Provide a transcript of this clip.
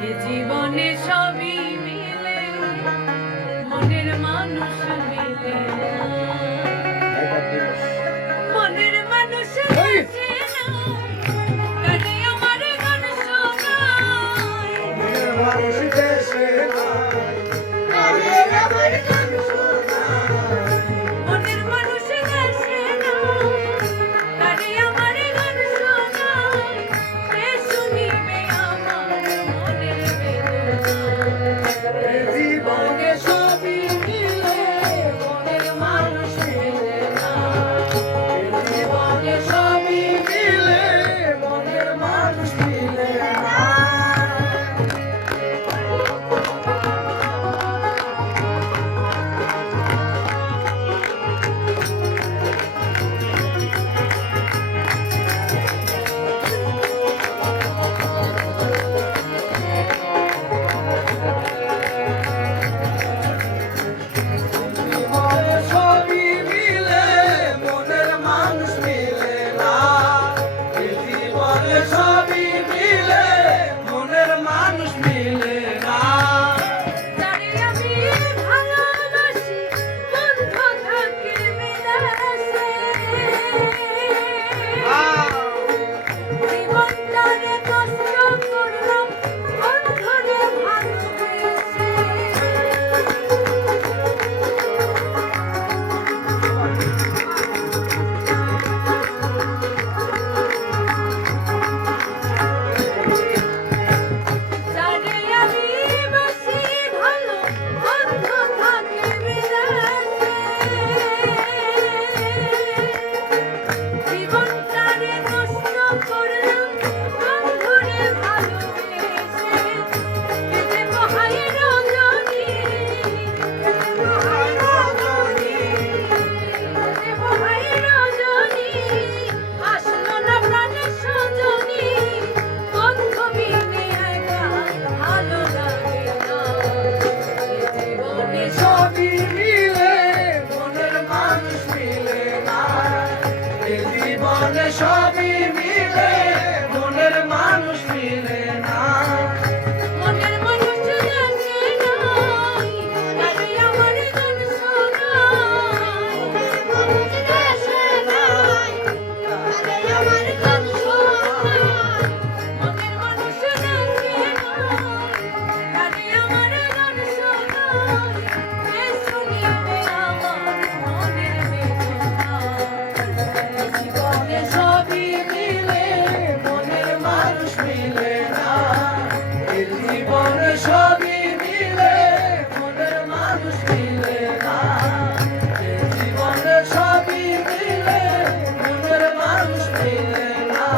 এ জীবনে সবই মিলে মনের মানুষ মিলে মনের মানুষ আসে না কানে আমার গান শোনায় মানুষ দেশে নাই কানে আমার গান শোনায় মনের মানুষ আসে না কানে আমার গান শোনায় কে শুনিবে আমার মনের বেদনা জীবনে সবই মিলে মনের মানুষ মিলে না জীবনে সবই মিলে মনের মানুষ মিলে না জীবনে সবই মিলে মনের মানুষ মিলে না জীবনে সবই মিলে মনের মানুষ মিলে না যারে আমি ভালোবাসি বন্ধ থাকে বিদেশে জীবনটারে কষ্ট করলাম অন্ধরে ভালোবেসে যারে আমি বাসি ভালো অন্ধ থাকে বিদেশে জীবনটারে নষ্ট করলাম অন্ধরে ভালোবেসে কেটে বহাই রজনী কেটে বহাই রজনী আসলো না প্রাণের সজনী বন্ধ বিনে একা ভালো লাগে না জীবনে সবই মিলে মনের মানুষ মিলে না জীবনে সবই মিলে মনের মানুষ মিলে না মনের মানুষ দেশে নাই আরে আমার গান শোনায় মানুষ দেশে নাই আরে আমার গান শোনায় মনের মানুষ দেশে নাই আরে আমার গান শোনায় কে শুনিবে আমার মনের বেদনা জীবনে সবই মিলে মনের মানুষ মিলে না জীবনে সবই মিলে মনের মানুষ মিলে না জীবনে সবই মিলে মনের মানুষ মিলে না